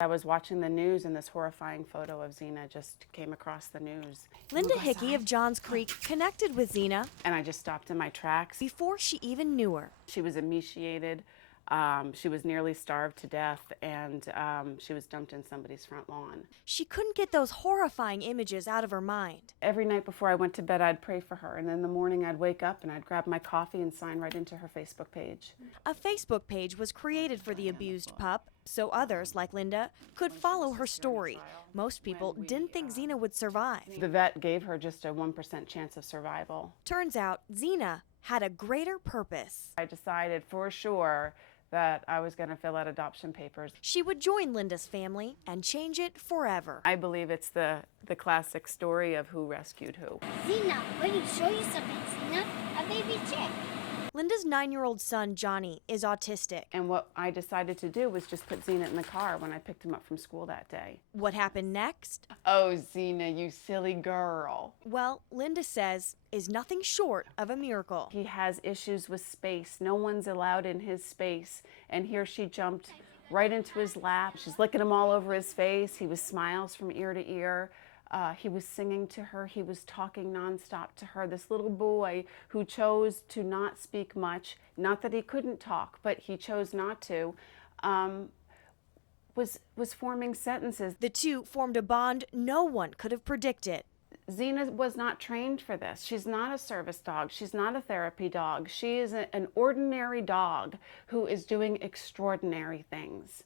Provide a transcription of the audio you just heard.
I was watching the news and this horrifying photo of Xena just came across the news. Linda Hickey of Johns Creek connected with Xena. And I just stopped in my tracks. Before she even knew her. She was emaciated, she was nearly starved to death, and she was dumped in somebody's front lawn. She couldn't get those horrifying images out of her mind. Every night before I went to bed, I'd pray for her, and then in the morning I'd wake up and I'd grab my coffee and sign right into her Facebook page. A Facebook page was created for the abused pup, so others, like Linda, could follow her story. Most people didn't think Xena would survive. The vet gave her just a 1% chance of survival. Turns out, Xena had a greater purpose. I decided for sure that I was going to fill out adoption papers. She would join Linda's family and change it forever. I believe it's the classic story of who rescued who. Xena, let me show you something, Xena. A baby chick. Linda's 9-year-old son, Johnny, is autistic. And what I decided to do was just put Xena in the car when I picked him up from school that day. What happened next? Oh, Xena, you silly girl. Well, Linda says, is nothing short of a miracle. He has issues with space. No one's allowed in his space. And here she jumped right into his lap. She's licking him all over his face. He was smiles from ear to ear. He was singing to her. He was talking nonstop to her. This little boy who chose to not speak much, not that he couldn't talk, but he chose not to, was forming sentences. The two formed a bond no one could have predicted. Xena was not trained for this. She's not a service dog. She's not a therapy dog. She is an ordinary dog who is doing extraordinary things.